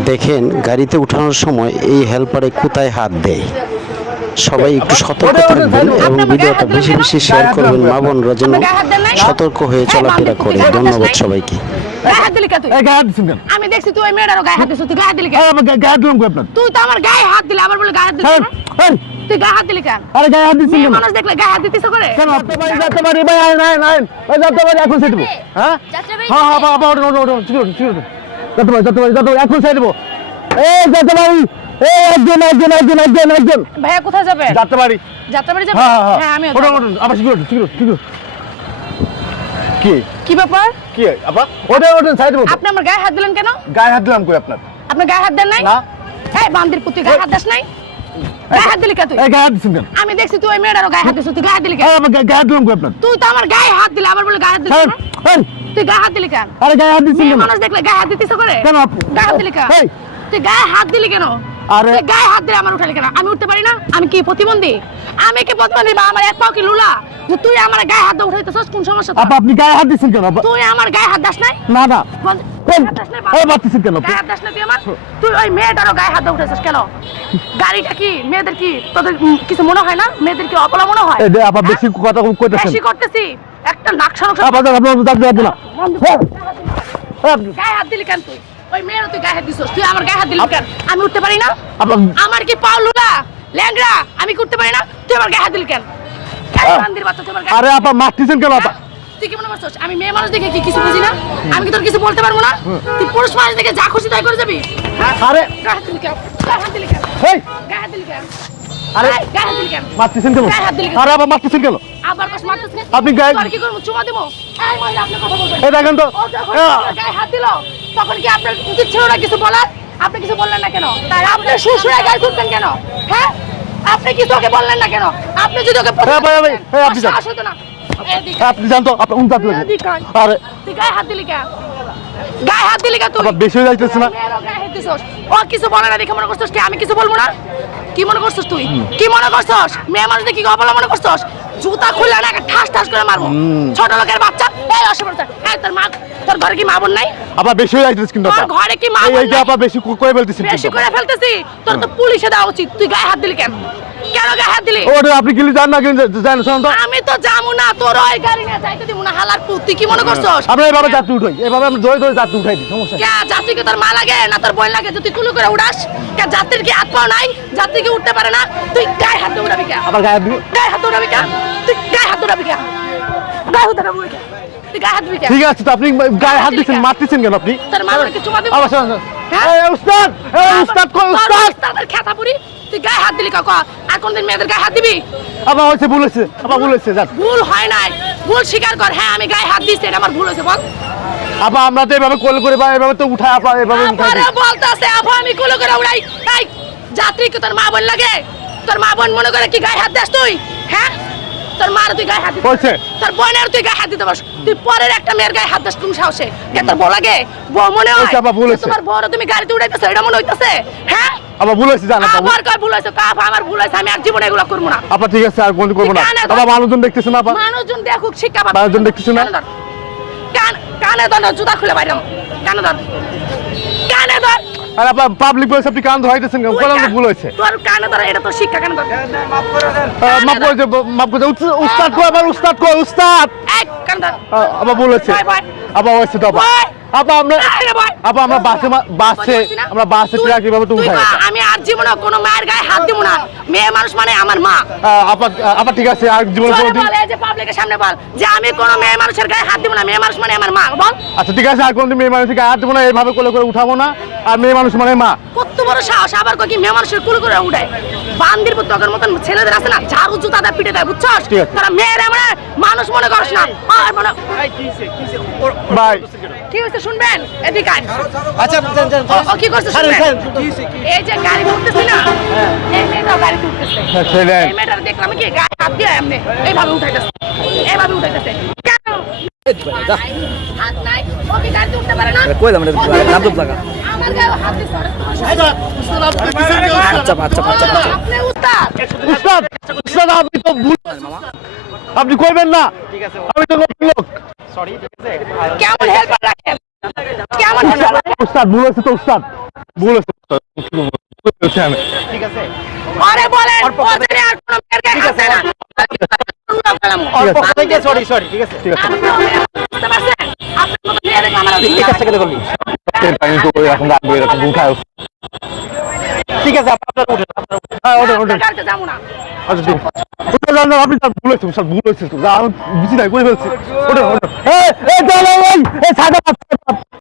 দেখেন গাড়িতে উঠানোর সময় এই হেল্পারে কোথায় হাত দেয় সবাই একটু সতর্ক থাকবেন এবং ভিডিওটা বেশি বেশি শেয়ার করবেন মা বোনরা যেন সতর্ক হয়ে চলাফেরা করে ধন্যবাদ সবাইকে আমি দেখছি তুই ওই মেয়েটারও গায়ে হাত দিছিস তুই গায়ে হাত দিলি কেন তুই তো আমার গায়ে হাত দিলি আবার বলে গায়ে হাত দিলি হ্যাঁ, তুই গায়ে হাত দিলি কেন আরে গায়ে হাত কেন মানুষ দেখলে গায়ে হাত দিতিস করে কেন আপনি ভাই যাতে পারি ভাই আয় নাই নাই ভাই যাতে পারি এখন সেটবো হ্যাঁ হ্যাঁ হ্যাঁ বাবা ওটা ওটা যাতে পারি যাতে পারি যাতে পারি এখন এই যাতে পারি এই একজন একজন একজন একজন একজন ভাইয়া কোথায় যাবে যাতে পারি যাবে হ্যাঁ হ্যাঁ হ্যাঁ হ্যাঁ আবার কি কি ব্যাপার কি আপা সাইড আপনি আমার গায়ে হাত দিলেন কেন গায়ে হাত দিলাম কই আপনার আপনি গায়ে হাত দেন নাই না। এই বান্দির গায়ে হাত দাস নাই গায়ে হাত দিলি কে তুই গায়ে হাত দিচ্ছেন আমি দেখছি তুই ওই মেয়েটারও গায়ে হাত দিছিস তুই গায়ে হাত দিলি কেন গায়ে হাত দিলাম কই আপনার তুই তো আমার গায়ে হাত দিলি আবার বলে গায়ে হাত দিলি হ্যাঁ, কেন? তুই গায়ে হাত দিলি কেন? আরে গায়ে হাত দিছিস কেন? মানুষ দেখলে গায়ে হাত দিতিস করে? কেন গায়ে হাত দিলি কেন? তুই গায়ে হাত দিলি কেন? আরে- গায়ে হাত দিলে আমার উঠালি কেন? আমি উঠতে পারি না? আমি কি প্রতিবন্ধী? আমি কি প্রতিবন্ধী? বা আমার এক পাও কি লুলা? যে তুই আমার গায়ে হাত দিয়ে উঠাইতেছস কোন সমস্যা আপা আপনি গায়ে হাত দিছেন কেন? তুই আমার গায়ে হাত দাস নাই? না না। কেন? তুই আমার ওই মেয়েটারও গায়ে হাত উঠেছিস কেন? গাড়িটা কি? মেয়েদের কি তোদের কিছু মনে হয় না? মেয়েদের কি অপলা মনে হয়? এই যে বেশি কথা কইতেছেন। বেশি করতেছি। একটা নাকশা নকশা আপা আপনার যাতে যাতে না। হ্যাঁ, হ্যাঁ, আপনি- গায়ে হাত দিলি কেন তুই? ওই মেয়েরও তুই গায়ে হাত দিছিস। তুই আমার গায়ে হাত দিলি কেন? আমি উঠতে পারি না? আমার কি পাও লুলা? ল্যাংড়া? আমি করতে পারি না? তুই আমার গায়ে হাত দিলি কেন? আরে আপা মারতেছেন কেন আপা? তুই কি মনে করছিস? আমি মেয়ে মানুষ দেখে কি কিছু বুঝি না? আমি কি তোর কিছু বলতে পারব না? তুই পুরুষ মানুষ দেখে যা খুশি তাই করে যাবি? হ্যাঁ? আরে! গায়ে হাত দিলি কেন গায়ে হাত দিলি কেন এই গায়ে হাত দিলি কেন আরে! এই, গায়ে হাত দিলি কেন মারতেছেন কেন? গায়ে হাত দিলি কেন? আরে আপা মারতেছেন কেন? আবার কষ্ট মারতেছিস আপনি গায়ে- তোর কি করব? চুমা দেবো? এই মহিলা আপনি কথা বলবেন। এই দেখেন তো। ও যখন আহ, আপনার গায়ে হাত দিল তখন কি আপনার উচিত ছিল না কিছু বলার? আপনি কিছু বললেন না কেন? তাই আপনার শ্বশুরে গায়ে তুলতেন কেন? হ্যাঁ? আপনি কিছু ওকে বললেন না কেন? আপনি যদি ওকে প্রতিবাদ হ্যাঁ, হ্যাঁ, আপনি ওর যান। সাহস হতো না এদিকে, আপনি জান তো লাগে আরে। তুই গায়ে হাত দিলি কেন গায়ে হাত দিলি কেন তুই? বেশি হয়ে যাইতেছে না। মেয়েরও গায়ে হাত দিছস। ও কিছু বলে না দেখে মনে করছিস কি? আমি কিছু বলব না? কি মনে করছিস তুই? কি মনে করছিস? মেয়ে মানুষ দেখি অবলা মনে করছিস? জুতা খুলে না ঠাস ঠাস করে মারবো। ছোট লোকের বাচ্চা। এই অসুবিধা এই তোর মা তোর ঘরে কি মা বোন নাই? আপা বেশি হয়ে কিন্তু তোর ঘরে কি মা এই যে? আপা বেশি কই বলতেছেন বেশি করে ফেলতেছি। তোর তো পুলিশে দেওয়া উচিত। তুই গায়ে হাত দিলি কেন? কেন গায়ে হাত দিলি? ওরে আপনি গিলি জান না কিন্তু জান শুনুন তো। আমি তো যাব না তোর ওই গাড়ি নিয়ে যাইতে দিব না হালার পুত তুই কি মনে করছস? আপনি এইভাবে যাত্রী উঠাই এইভাবে আমি ধরে ধরে যাত্রী উঠাই দিই সমস্যা নেই। কে যাত্রীকে তোর মা লাগে না তোর বোন লাগে? যে কুলু করে উড়াস কে যাত্রীর কি হাত পাও নাই? যাত্রী কি উঠতে পারে না? তুই গায়ে হাত উড়াবি কে? আবার গায়ে হাত দিবি? গায়ে হাত উড়াবি কে? তুই গায়ে হাত উড়াবি কে? গায়ে হাত উড়াবি কে? তুই গায়ে হাত দিবি কে? ঠিক আছে তো আপনি গায়ে হাত দিচ্ছেন মারতেছেন কেন আপনি? তোর মা আমাকে চুমা দেবো? আবার শুনুন। হ্যাঁ? এই উস্তাদ এই উস্তাদ কই উস্তাদ? উস্তাদের খেতা পুরি তুই গায়ে হাত দিলি কাকা? আর কোনদিন মেয়েদের গায়ে হাত দিবি? আবার হয়েছে ভুল হয়েছে আবার ভুল হয়েছে যান। ভুল হয় নাই। ভুল স্বীকার কর। হ্যাঁ আমি গায়ে হাত এটা আমার ভুল হয়েছে বল। আবার আমরা তো এভাবে কল করে বা এভাবে তো উঠাই আপনার এভাবে উঠাই আমারে দিই। বলতাছে আপা আমি কুলো করে উড়াই। তাই যাত্রী কি তোর মা বোন লাগে? তোর মা বোন মনে করে কি গায়ে হাত দিস তুই? হ্যাঁ? তোর মার তুই গায়ে হাত হয়েছে। তোর বোনের তুই গায়ে হাত দিতে পারস তুই পরের একটা মেয়ের গায়ে হাত দিস কোন সাহসে? কে তোর বউ লাগে? বউ মনে হয়? আপা। তোমার বড় তুমি গাড়িতে উড়াইতেছো এটা মনে হইতাছে? হ্যাঁ? আবার ভুল হয়েছে জান আপা আবার কয় ভুল হয়েছে? কাপ আমার ভুল হয়েছে আমি আর জীবনে এগুলো করব না। আপা ঠিক আছে আর কোনদিন করব না। আবার মানুষজন দেখতেছেন আপা। মানুষজন দেখুক শিক্ষা পাবে। মানুষজন দেখতেছে না? কান কানে ধর জুতা খুলে বাইরে নাও। কানে ধর। কানে ধর। আর আপনার পাবলিক প্লেস আপনি কান ধরাইতেছেন কেন? ভুল হয়েছে। তোর কানে ধর এটা তো শিক্ষা কানে ধর। মাফ করে দে, মাফ করে দে। উস্তাদ- উস্তাদ কো আবার উস্তাদ কো উস্তাদ? এই কানে ধর। আবার ভুল হয়েছে। আবার হয়েছে তো আপা। বয়। আপা আমরা এই রে বয়। আপা আমরা বাসে বাসে না? আমরা বাসে ট্রাক এভাবে। আমি আর জীবনে কোনো মায়ের গায়ে হাত দিব না। মেয়ে মানুষ মানে আমার মা। আহ, আপা আপা ঠিক আছে আর জীবনে যে পাবলিকের সামনে বল যে আমি কোনো মেয়ে মানুষের গায়ে হাত দিব না মেয়ে মানুষ মানে আমার মা। বল। আচ্ছা ঠিক আছে আর মেয়ে গায়ে হাত দেবো না এইভাবে কোলে করে উঠাবো না আর মেয়ে মানুষ মানে মা। কত বড় সাহস আবার কই কি মেয়ে মানুষের কুল করে উঠায় বান্দির পুত্রকের মতন ছেলেদের আছে না ঝাড়ু জুতা পিটে দেয় বুঝছস? তারা মেয়েরা মানে মানুষ মনে করস না আর মানে বাই। কি হয়েছে শুনবেন? এদিকে। আচ্ছা ও- কি করছে শুনবেন। এই যে গাড়ি উঠতেছি না? এই মেয়েটাও গাড়ি উঠতেছে। হ্যাঁ, সেটাই। এই দেখলাম কি গায়ে হাত দিয়ে এমনি এইভাবে উঠাইতেছে। এইভাবে উঠাইতেছে। কেন? হাত নাই। ও কি গাড়িতে উঠতে পারে না? কইলাম রে, ও কি লাভ লাভ লাগা। আমার গায়ে হাত দিয়ে সরে আচ্ছা আচ্ছা আচ্ছা আপনি উস্তাদ। উস্তাদ উস্তাদ আপনি তো ভুল আপনি করবেন না। আমি তো লোক। কেমন হেল্পার রাখেন? কেমন হেল্পার রাখেন? উস্তাদ ভুল হয়েছে তো উস্তাদ। ভুল হয়েছে করব? ঠিক আছে। আরে বলেন ও আর কোনো মেয়ের গায়ে হাত দেয় না। ওর পক্ষ থেকে সরি সরি ঠিক আছে। ঠিক আছে। আপনি মেয়ে দেখলে আমার এই কাজটা কেন করলি আমি তো এরকম রাখব এরকম খায় ঠিক আছে আপনারা উঠে হ্যাঁ যাব না? আচ্ছা ঠিক আছে। আপনি স্যার ভুল হয়েছে স্যার ভুল হয়েছে। আমি বুঝি নাই করে ফেলছি। এই সাদা